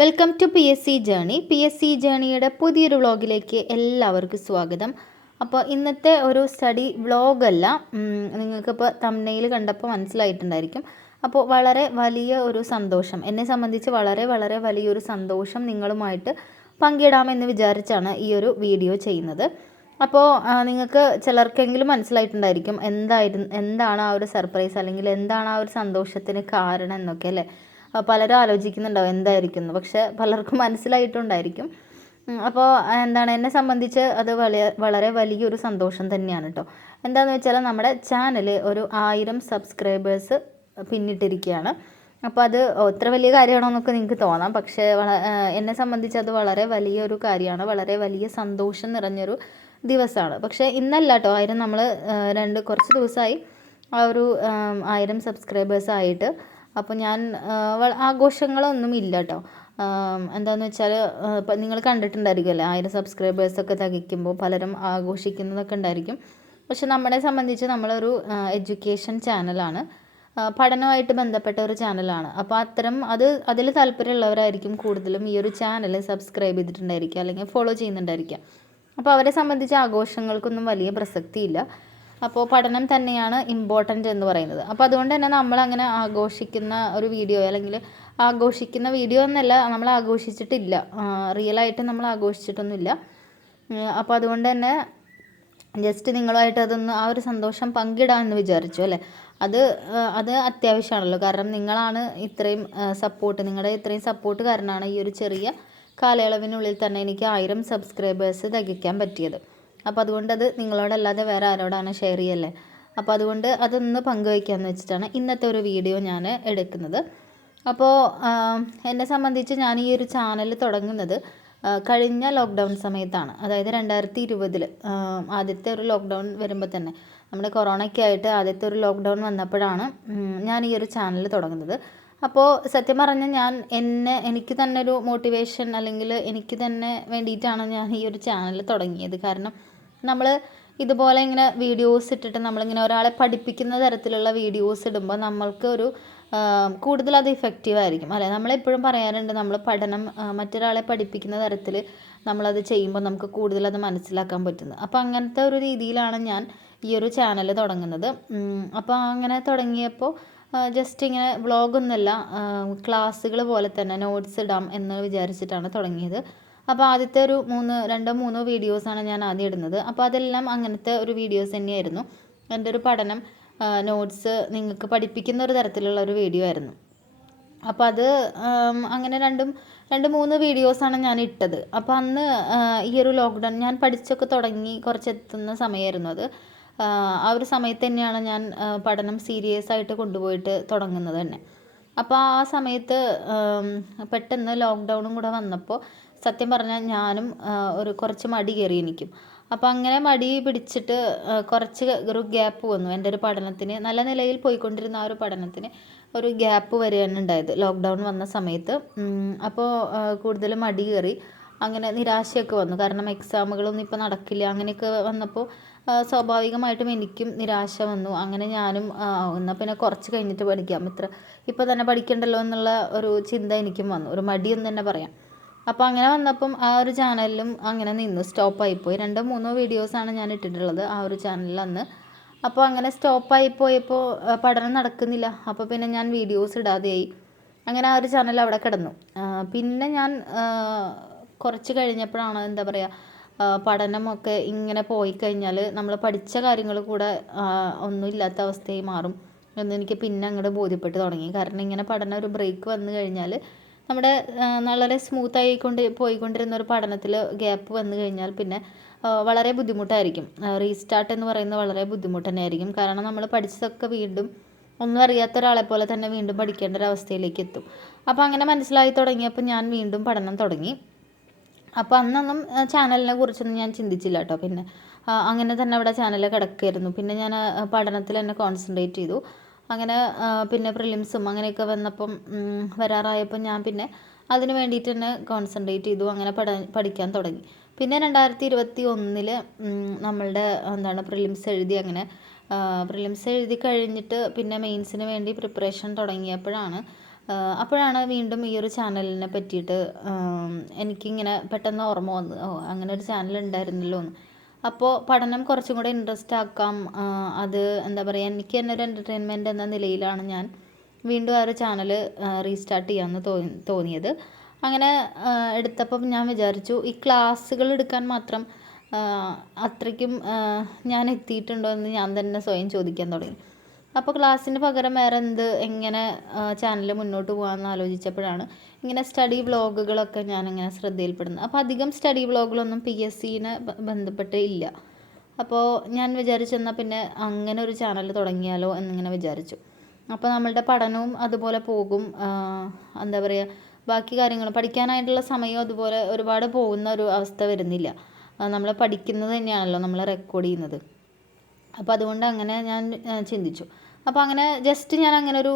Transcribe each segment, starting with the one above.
Welcome to PSC journey. PSC ജേണിയുടെ പുതിയൊരു വ്ളോഗിലേക്ക് എല്ലാവർക്കും സ്വാഗതം. അപ്പോൾ ഇന്നത്തെ ഒരു സ്റ്റഡി വ്ളോഗല്ല, നിങ്ങൾക്കിപ്പോൾ തംബ്നെയിൽ കണ്ടപ്പോൾ മനസ്സിലായിട്ടുണ്ടായിരിക്കും. അപ്പോൾ വളരെ വലിയ ഒരു സന്തോഷം, എന്നെ സംബന്ധിച്ച് വളരെ വളരെ വലിയൊരു സന്തോഷം നിങ്ങളുമായിട്ട് പങ്കിടാമെന്ന് വിചാരിച്ചാണ് ഈ ഒരു വീഡിയോ ചെയ്യുന്നത്. അപ്പോൾ നിങ്ങൾക്ക് ചിലർക്കെങ്കിലും മനസ്സിലായിട്ടുണ്ടായിരിക്കും എന്താണ് ആ ഒരു സർപ്രൈസ്, അല്ലെങ്കിൽ എന്താണ് ആ ഒരു സന്തോഷത്തിന് കാരണം എന്നൊക്കെ അല്ലേ. പലരും ആലോചിക്കുന്നുണ്ടാവും എന്തായിരിക്കും, പക്ഷെ പലർക്കും മനസ്സിലായിട്ടുണ്ടായിരിക്കും. അപ്പോൾ എന്താണ്, എന്നെ സംബന്ധിച്ച് അത് വളരെ വലിയൊരു സന്തോഷം തന്നെയാണ് കേട്ടോ. എന്താണെന്ന് വെച്ചാൽ നമ്മുടെ ചാനൽ ഒരു 1000 സബ്സ്ക്രൈബേഴ്സ് പിന്നിട്ടിരിക്കുകയാണ്. അപ്പോൾ അത് ഇത്ര വലിയ കാര്യമാണോ എന്നൊക്കെ നിങ്ങൾക്ക് തോന്നാം, പക്ഷേ എന്നെ സംബന്ധിച്ച് അത് വളരെ വലിയൊരു കാര്യമാണ്, വളരെ വലിയ സന്തോഷം നിറഞ്ഞൊരു ദിവസമാണ്. പക്ഷേ ഇന്നല്ല കേട്ടോ 1000, നമ്മൾ കുറച്ച് ദിവസമായി ആ ഒരു 1000 സബ്സ്ക്രൈബേഴ്സ് ആയിട്ട്. അപ്പോൾ ഞാൻ ആഘോഷങ്ങളൊന്നും ഇല്ല കേട്ടോ. എന്താണെന്ന് വെച്ചാൽ ഇപ്പം നിങ്ങൾ കണ്ടിട്ടുണ്ടായിരിക്കുമല്ലേ, 1000 സബ്സ്ക്രൈബേഴ്സൊക്കെ തികയ്ക്കുമ്പോൾ പലരും ആഘോഷിക്കുന്നതൊക്കെ ഉണ്ടായിരിക്കും. പക്ഷെ നമ്മളെ സംബന്ധിച്ച് നമ്മളൊരു എഡ്യൂക്കേഷൻ ചാനലാണ്, പഠനവുമായിട്ട് ബന്ധപ്പെട്ട ഒരു ചാനലാണ്. അപ്പോൾ അതിൽ താല്പര്യമുള്ളവരായിരിക്കും കൂടുതലും ഈ ഒരു ചാനൽ സബ്സ്ക്രൈബ് ചെയ്തിട്ടുണ്ടായിരിക്കുക, അല്ലെങ്കിൽ ഫോളോ ചെയ്യുന്നുണ്ടായിരിക്കുക. അപ്പോൾ അവരെ സംബന്ധിച്ച് ആഘോഷങ്ങൾക്കൊന്നും വലിയ പ്രസക്തിയില്ല. അപ്പോൾ പഠനം തന്നെയാണ് ഇമ്പോർട്ടൻ്റ് എന്ന് പറയുന്നത്. അപ്പോൾ അതുകൊണ്ട് തന്നെ നമ്മളങ്ങനെ ആഘോഷിക്കുന്ന ഒരു വീഡിയോ, അല്ലെങ്കിൽ ആഘോഷിക്കുന്ന വീഡിയോ എന്നല്ല, നമ്മൾ ആഘോഷിച്ചിട്ടില്ല, റിയലായിട്ട് നമ്മൾ ആഘോഷിച്ചിട്ടൊന്നുമില്ല. അപ്പോൾ അതുകൊണ്ട് തന്നെ ജസ്റ്റ് നിങ്ങളുമായിട്ട് ആ ഒരു സന്തോഷം പങ്കിടാമെന്ന് വിചാരിച്ചു അല്ലേ. അത് അത്യാവശ്യമാണല്ലോ, കാരണം നിങ്ങളാണ് ഇത്രയും സപ്പോർട്ട്, നിങ്ങളുടെ ഇത്രയും സപ്പോർട്ട് കാരണമാണ് ഈ ഒരു ചെറിയ കാലയളവിനുള്ളിൽ തന്നെ എനിക്ക് 1000 സബ്സ്ക്രൈബേഴ്സ് തികയ്ക്കാൻ പറ്റിയത്. അപ്പോൾ അതുകൊണ്ട് അത് നിങ്ങളോടല്ലാതെ വേറെ ആരോടാണ് ഷെയർ ചെയ്യല്ലേ. അപ്പോൾ അതുകൊണ്ട് അതൊന്ന് പങ്കുവയ്ക്കാമെന്ന് വെച്ചിട്ടാണ് ഇന്നത്തെ ഒരു വീഡിയോ ഞാൻ എടുക്കുന്നത്. അപ്പോൾ എന്നെ സംബന്ധിച്ച് ഞാൻ ഈ ഒരു ചാനൽ തുടങ്ങുന്നത് കഴിഞ്ഞ ലോക്ക്ഡൗൺ സമയത്താണ്. അതായത് 2020 ആദ്യത്തെ ഒരു ലോക്ക്ഡൗൺ വരുമ്പോൾ തന്നെ, നമ്മുടെ കൊറോണയ്ക്ക് ആയിട്ട് ആദ്യത്തെ ഒരു ലോക്ക്ഡൗൺ വന്നപ്പോഴാണ് ഞാൻ ഈ ഒരു ചാനൽ തുടങ്ങുന്നത്. അപ്പോൾ സത്യം പറഞ്ഞാൽ എനിക്ക് തന്നെ ഒരു മോട്ടിവേഷൻ, അല്ലെങ്കിൽ എനിക്ക് തന്നെ വേണ്ടിയിട്ടാണ് ഞാൻ ഈ ഒരു ചാനൽ തുടങ്ങിയത്. കാരണം നമ്മൾ ഇതുപോലെ ഇങ്ങനെ വീഡിയോസ് ഇട്ടിട്ട് നമ്മളിങ്ങനെ ഒരാളെ പഠിപ്പിക്കുന്ന തരത്തിലുള്ള വീഡിയോസ് ഇടുമ്പോൾ നമ്മൾക്ക് ഒരു കൂടുതൽ അത് ഇഫക്റ്റീവ് ആയിരിക്കും അല്ലേ. നമ്മളെപ്പോഴും പറയാറുണ്ട്, നമ്മൾ പഠനം മറ്റൊരാളെ പഠിപ്പിക്കുന്ന തരത്തിൽ നമ്മളത് ചെയ്യുമ്പോൾ നമുക്ക് കൂടുതൽ അത് മനസ്സിലാക്കാൻ പറ്റുന്നത്. അപ്പോൾ അങ്ങനത്തെ ഒരു രീതിയിലാണ് ഞാൻ ഈ ഒരു ചാനൽ തുടങ്ങുന്നത്. അപ്പോൾ അങ്ങനെ തുടങ്ങിയപ്പോൾ ജസ്റ്റ് ഇങ്ങനെ വ്ളോഗൊന്നുമല്ല, ക്ലാസ്സുകൾ പോലെ തന്നെ നോട്ട്സ് ഇടാം എന്ന് വിചാരിച്ചിട്ടാണ് തുടങ്ങിയത്. അപ്പോൾ ആദ്യത്തെ ഒരു 2-3 വീഡിയോസാണ് ഞാൻ ആദ്യം ഇടുന്നത്. അപ്പോൾ അതെല്ലാം അങ്ങനത്തെ ഒരു വീഡിയോസ് തന്നെയായിരുന്നു. എൻ്റെ ഒരു പഠനം, നോട്ട്സ് നിങ്ങൾക്ക് പഠിപ്പിക്കുന്ന ഒരു തരത്തിലുള്ള ഒരു വീഡിയോ ആയിരുന്നു. അപ്പോൾ അത് അങ്ങനെ 2-3 വീഡിയോസാണ് ഞാൻ ഇട്ടത്. അപ്പോൾ അന്ന് ഈ ഒരു ലോക്ക്ഡൗൺ ഞാൻ പഠിച്ചൊക്കെ തുടങ്ങി കുറച്ചെത്തുന്ന സമയമായിരുന്നു അത്. ആ ഒരു സമയത്ത് തന്നെയാണ് ഞാൻ പഠനം സീരിയസ് ആയിട്ട് കൊണ്ടുപോയിട്ട് തുടങ്ങുന്നത് തന്നെ. അപ്പോൾ ആ സമയത്ത് പെട്ടെന്ന് ലോക്ക്ഡൗണും കൂടെ വന്നപ്പോൾ സത്യം പറഞ്ഞാൽ ഞാനും കുറച്ച് മടി കയറി എനിക്കും. അപ്പോൾ അങ്ങനെ മടി പിടിച്ചിട്ട് കുറച്ച് ഒരു ഗ്യാപ്പ് വന്നു എൻ്റെ ഒരു പഠനത്തിന്. നല്ല നിലയിൽ പോയിക്കൊണ്ടിരുന്ന ആ ഒരു പഠനത്തിന് ഒരു ഗ്യാപ്പ് വരികയാണ് ഉണ്ടായത് ലോക്ക്ഡൗൺ വന്ന സമയത്ത്. അപ്പോൾ കൂടുതൽ മടി കയറി, അങ്ങനെ നിരാശയൊക്കെ വന്നു. കാരണം എക്സാമുകളൊന്നും ഇപ്പോൾ നടക്കില്ല, അങ്ങനെയൊക്കെ വന്നപ്പോൾ സ്വാഭാവികമായിട്ടും എനിക്കും നിരാശ വന്നു. അങ്ങനെ ഞാനും എന്നാൽ പിന്നെ കുറച്ച് കഴിഞ്ഞിട്ട് പഠിക്കാം, ഇപ്പോൾ തന്നെ പഠിക്കണ്ടല്ലോ എന്നുള്ള ഒരു ചിന്ത എനിക്കും വന്നു, ഒരു മടിയെന്ന് തന്നെ പറയാം. അപ്പോൾ അങ്ങനെ വന്നപ്പം ആ ഒരു ചാനലിലും അങ്ങനെ നിന്നു, സ്റ്റോപ്പായിപ്പോയി. 2-3 വീഡിയോസാണ് ഞാൻ ഇട്ടിട്ടുള്ളത് ആ ഒരു ചാനലിൽ അന്ന്. അപ്പോൾ അങ്ങനെ സ്റ്റോപ്പായി പോയപ്പോൾ പഠനം നടക്കുന്നില്ല. അപ്പോൾ പിന്നെ ഞാൻ വീഡിയോസ് ഇടാതെയായി. അങ്ങനെ ആ ഒരു ചാനൽ അവിടെ കിടന്നു. പിന്നെ ഞാൻ കുറച്ച് കഴിഞ്ഞപ്പോഴാണ് എന്താ പറയുക, പഠനമൊക്കെ ഇങ്ങനെ പോയി കഴിഞ്ഞാൽ നമ്മൾ പഠിച്ച കാര്യങ്ങൾ കൂടെ ഒന്നുമില്ലാത്ത അവസ്ഥയായി മാറും എന്നെനിക്ക് പിന്നെ അങ്ങോട്ട് ബോധ്യപ്പെട്ട് തുടങ്ങി. കാരണം ഇങ്ങനെ പഠനം ഒരു ബ്രേക്ക് വന്നു കഴിഞ്ഞാൽ നമ്മുടെ വളരെ സ്മൂത്തായി പോയിക്കൊണ്ടിരുന്ന ഒരു പഠനത്തിൽ ഗ്യാപ്പ് വന്നു കഴിഞ്ഞാൽ പിന്നെ വളരെ ബുദ്ധിമുട്ടായിരിക്കും. റീസ്റ്റാർട്ട് എന്ന് പറയുന്നത് വളരെ ബുദ്ധിമുട്ട് തന്നെയായിരിക്കും. കാരണം നമ്മൾ പഠിച്ചതൊക്കെ വീണ്ടും ഒന്നും അറിയാത്ത ഒരാളെ പോലെ തന്നെ വീണ്ടും പഠിക്കേണ്ട ഒരു അവസ്ഥയിലേക്ക് എത്തും. അപ്പോൾ അങ്ങനെ മനസ്സിലായി തുടങ്ങിയപ്പോൾ ഞാൻ വീണ്ടും പഠനം തുടങ്ങി. അപ്പോൾ അന്നൊന്നും ചാനലിനെ കുറിച്ചൊന്നും ഞാൻ ചിന്തിച്ചില്ല കേട്ടോ. പിന്നെ അങ്ങനെ തന്നെ അവിടെ ചാനൽ കിടക്കുകയായിരുന്നു. പിന്നെ ഞാൻ പഠനത്തിൽ തന്നെ കോൺസെൻട്രേറ്റ് ചെയ്തു. അങ്ങനെ പിന്നെ പ്രിലിംസും അങ്ങനെയൊക്കെ വന്നപ്പം വരാറായപ്പോൾ ഞാൻ പിന്നെ അതിന് വേണ്ടിയിട്ട് തന്നെ കോൺസെൻട്രേറ്റ് ചെയ്തു. അങ്ങനെ പഠിക്കാൻ തുടങ്ങി. പിന്നെ 2021 നമ്മളുടെ പ്രിലിംസ് എഴുതി. അങ്ങനെ പ്രിലിംസ് എഴുതി കഴിഞ്ഞിട്ട് പിന്നെ മെയിൻസിന് വേണ്ടി പ്രിപ്പറേഷൻ തുടങ്ങിയപ്പോഴാണ് അപ്പോഴാണ് വീണ്ടും ഈ ഒരു ചാനലിനെ പറ്റിയിട്ട് എനിക്കിങ്ങനെ പെട്ടെന്ന് ഓർമ്മ വന്നത്, അങ്ങനെ ഒരു ചാനൽ ഉണ്ടായിരുന്നല്ലോ എന്ന്. അപ്പോൾ പഠനം കുറച്ചും കൂടെ ഇൻട്രസ്റ്റ് ആക്കാം, അത് എന്താ പറയുക, എനിക്ക് തന്നെ ഒരു എൻ്റർടൈൻമെൻറ്റ് എന്ന നിലയിലാണ് ഞാൻ വീണ്ടും ആ ഒരു ചാനൽ റീസ്റ്റാർട്ട് ചെയ്യാമെന്ന് തോന്നിയത്. അങ്ങനെ എടുത്തപ്പം ഞാൻ വിചാരിച്ചു ഈ ക്ലാസ്സുകൾ എടുക്കാൻ മാത്രം അത്രയ്ക്കും ഞാൻ എത്തിയിട്ടുണ്ടോ എന്ന് ഞാൻ തന്നെ സ്വയം ചോദിക്കാൻ തുടങ്ങി. അപ്പോൾ ക്ലാസ്സിന് പകരം വേറെ എങ്ങനെ ചാനൽ മുന്നോട്ട് പോകാമെന്ന് ആലോചിച്ചപ്പോഴാണ് ഇങ്ങനെ സ്റ്റഡി വ്ളോഗുകളൊക്കെ ഞാനിങ്ങനെ ശ്രദ്ധയിൽപ്പെടുന്നത്. അപ്പോൾ അധികം സ്റ്റഡി വ്ളോഗുകളൊന്നും PSCനെ ബന്ധപ്പെട്ട് ഇല്ല. അപ്പോൾ ഞാൻ വിചാരിച്ചെന്നാൽ പിന്നെ അങ്ങനെ ഒരു ചാനൽ തുടങ്ങിയാലോ എന്നിങ്ങനെ വിചാരിച്ചു. അപ്പോൾ നമ്മളുടെ പഠനവും അതുപോലെ പോകും, എന്താ പറയുക, ബാക്കി കാര്യങ്ങൾ പഠിക്കാനായിട്ടുള്ള സമയവും അതുപോലെ ഒരുപാട് പോകുന്ന ഒരു അവസ്ഥ വരുന്നില്ല. നമ്മൾ പഠിക്കുന്നത് തന്നെയാണല്ലോ നമ്മൾ റെക്കോർഡ് ചെയ്യുന്നത്. അപ്പോൾ അതുകൊണ്ട് അങ്ങനെ ഞാൻ ചിന്തിച്ചു. അപ്പോൾ അങ്ങനെ ജസ്റ്റ് ഞാൻ അങ്ങനെ ഒരു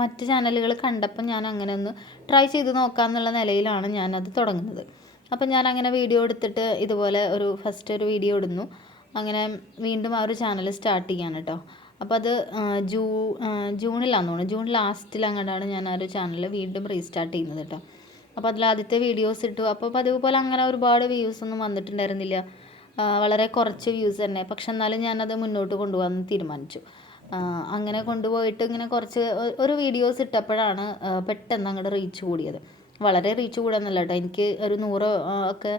മറ്റ് ചാനലുകൾ കണ്ടപ്പോൾ ഞാൻ അങ്ങനെ ഒന്ന് ട്രൈ ചെയ്ത് നോക്കാമെന്നുള്ള നിലയിലാണ് ഞാനത് തുടങ്ങുന്നത്. അപ്പോൾ ഞാൻ അങ്ങനെ വീഡിയോ എടുത്തിട്ട് ഇതുപോലെ ഫസ്റ്റ് ഒരു വീഡിയോ ഇടുന്നു. അങ്ങനെ വീണ്ടും ആ ഒരു ചാനൽ സ്റ്റാർട്ട് ചെയ്യാണ് കേട്ടോ. അപ്പോൾ അത് ജൂണിലാണെന്ന് തോന്നുന്നു, ജൂൺ ലാസ്റ്റിലങ്ങോട്ടാണ് ഞാൻ ആ ഒരു ചാനൽ വീണ്ടും റീസ്റ്റാർട്ട് ചെയ്യുന്നത് കേട്ടോ. അപ്പോൾ അതിൽ ആദ്യത്തെ വീഡിയോസ് ഇട്ടു. അപ്പോൾ പതിവ് പോലെ അങ്ങനെ ഒരുപാട് വ്യൂസ് ഒന്നും വന്നിട്ടുണ്ടായിരുന്നില്ല, വളരെ കുറച്ച് വ്യൂസ് തന്നെ. പക്ഷെ എന്നാലും ഞാനത് മുന്നോട്ട് കൊണ്ടുപോകാമെന്ന് തീരുമാനിച്ചു. അങ്ങനെ കൊണ്ടുപോയിട്ട് ഇങ്ങനെ കുറച്ച് ഒരു വീഡിയോസ് ഇട്ടപ്പോഴാണ് പെട്ടെന്ന് അങ്ങോട്ട് റീച്ച് കൂടിയത്. വളരെ റീച്ച് കൂടാന്നല്ല കേട്ടോ, എനിക്ക് ഒരു 100 ഒക്കെ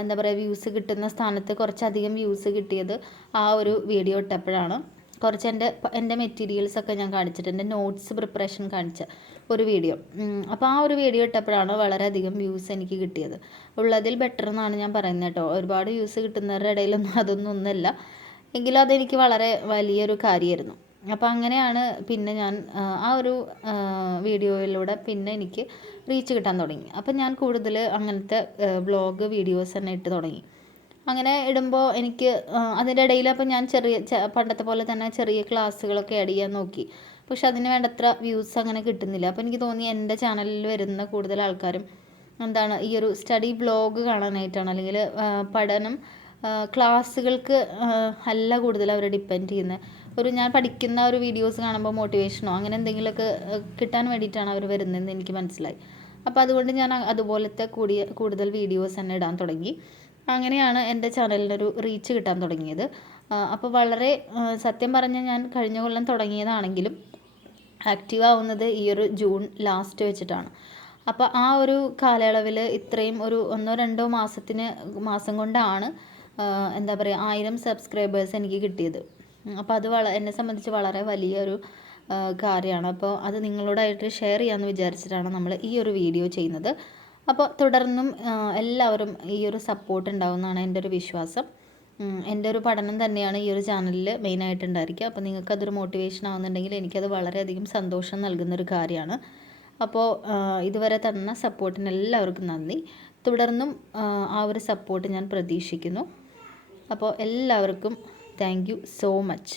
എന്താ പറയുക വ്യൂസ് കിട്ടുന്ന സ്ഥാനത്ത് കുറച്ചധികം വ്യൂസ് കിട്ടിയത് ആ ഒരു വീഡിയോ ഇട്ടപ്പോഴാണ്. കുറച്ച് എൻ്റെ മെറ്റീരിയൽസൊക്കെ ഞാൻ കാണിച്ചിട്ട് എൻ്റെ നോട്ട്സ് പ്രിപ്പറേഷൻ കാണിച്ച ഒരു വീഡിയോ. അപ്പോൾ ആ ഒരു വീഡിയോ ഇട്ടപ്പോഴാണ് വളരെയധികം വ്യൂസ് എനിക്ക് കിട്ടിയത്. ഉള്ളതിൽ ബെറ്റർ എന്നാണ് ഞാൻ പറയുന്നത് കേട്ടോ. ഒരുപാട് വ്യൂസ് കിട്ടുന്നവരുടെ ഇടയിലൊന്നും അതൊന്നും ഒന്നുമല്ല, എങ്കിലും അതെനിക്ക് വളരെ വലിയൊരു കാര്യമായിരുന്നു. അപ്പോൾ അങ്ങനെയാണ് പിന്നെ ഞാൻ ആ ഒരു വീഡിയോയിലൂടെ പിന്നെ എനിക്ക് റീച്ച് കിട്ടാൻ തുടങ്ങി. അപ്പോൾ ഞാൻ കൂടുതൽ അങ്ങനത്തെ വ്ളോഗ് വീഡിയോസ് തന്നെ ഇട്ട് തുടങ്ങി. അങ്ങനെ ഇടുമ്പോൾ എനിക്ക് അതിൻ്റെ ഇടയിൽ അപ്പോൾ ഞാൻ പണ്ടത്തെ പോലെ തന്നെ ചെറിയ ക്ലാസ്സുകളൊക്കെ ആഡ് ചെയ്യാൻ നോക്കി. പക്ഷെ അതിന് വേണ്ടത്ര വ്യൂസ് അങ്ങനെ കിട്ടുന്നില്ല. അപ്പോൾ എനിക്ക് തോന്നി എൻ്റെ ചാനലിൽ വരുന്ന കൂടുതൽ ആൾക്കാരും എന്താണ് ഈ ഒരു സ്റ്റഡി വ്ളോഗ് കാണാനായിട്ടാണ്, അല്ലെങ്കിൽ പഠനം ക്ലാസ്സുകൾക്ക് അല്ല കൂടുതൽ അവർ ഡിപ്പെൻഡ് ചെയ്യുന്നത്. ഞാൻ പഠിക്കുന്ന ഒരു വീഡിയോസ് കാണുമ്പോൾ മോട്ടിവേഷനോ അങ്ങനെ എന്തെങ്കിലുമൊക്കെ കിട്ടാൻ വേണ്ടിയിട്ടാണ് അവർ വരുന്നതെന്ന് എനിക്ക് മനസ്സിലായി. അപ്പോൾ അതുകൊണ്ട് ഞാൻ അതുപോലത്തെ കൂടുതൽ വീഡിയോസ് തന്നെ ഇടാൻ തുടങ്ങി. അങ്ങനെയാണ് എൻ്റെ ചാനലിനൊരു റീച്ച് കിട്ടാൻ തുടങ്ങിയത്. അപ്പോൾ വളരെ സത്യം പറഞ്ഞാൽ ഞാൻ കഴിഞ്ഞ കൊല്ലം തുടങ്ങിയതാണെങ്കിലും ആക്റ്റീവ് ആവുന്നത് ഈ ഒരു ജൂൺ ലാസ്റ്റ് വെച്ചിട്ടാണ്. അപ്പോൾ ആ ഒരു കാലയളവിൽ ഇത്രയും ഒരു 1-2 മാസം കൊണ്ടാണ് എന്താ പറയുക 1000 സബ്സ്ക്രൈബേഴ്സ് എനിക്ക് കിട്ടിയത്. അപ്പോൾ അത് എന്നെ സംബന്ധിച്ച് വളരെ വലിയൊരു കാര്യമാണ്. അപ്പോൾ അത് നിങ്ങളോടായിട്ട് ഷെയർ ചെയ്യാമെന്ന് വിചാരിച്ചിട്ടാണ് നമ്മൾ ഈ ഒരു വീഡിയോ ചെയ്യുന്നത്. അപ്പോൾ തുടർന്നും എല്ലാവരും ഈ ഒരു സപ്പോർട്ട് ഉണ്ടാവുമെന്നാണ് എൻ്റെ ഒരു വിശ്വാസം. എൻ്റെ ഒരു പഠനം തന്നെയാണ് ഈ ഒരു ചാനലിൽ മെയിനായിട്ട് ഉണ്ടായിരിക്കുക. അപ്പോൾ നിങ്ങൾക്കതൊരു മോട്ടിവേഷൻ ആവുന്നുണ്ടെങ്കിൽ എനിക്കത് വളരെയധികം സന്തോഷം നൽകുന്നൊരു കാര്യമാണ്. അപ്പോൾ ഇതുവരെ തന്ന സപ്പോർട്ടിന് എല്ലാവർക്കും നന്ദി. തുടർന്നും ആ ഒരു സപ്പോർട്ട് ഞാൻ പ്രതീക്ഷിക്കുന്നു. അപ്പോൾ എല്ലാവർക്കും താങ്ക് യു സോ മച്ച്.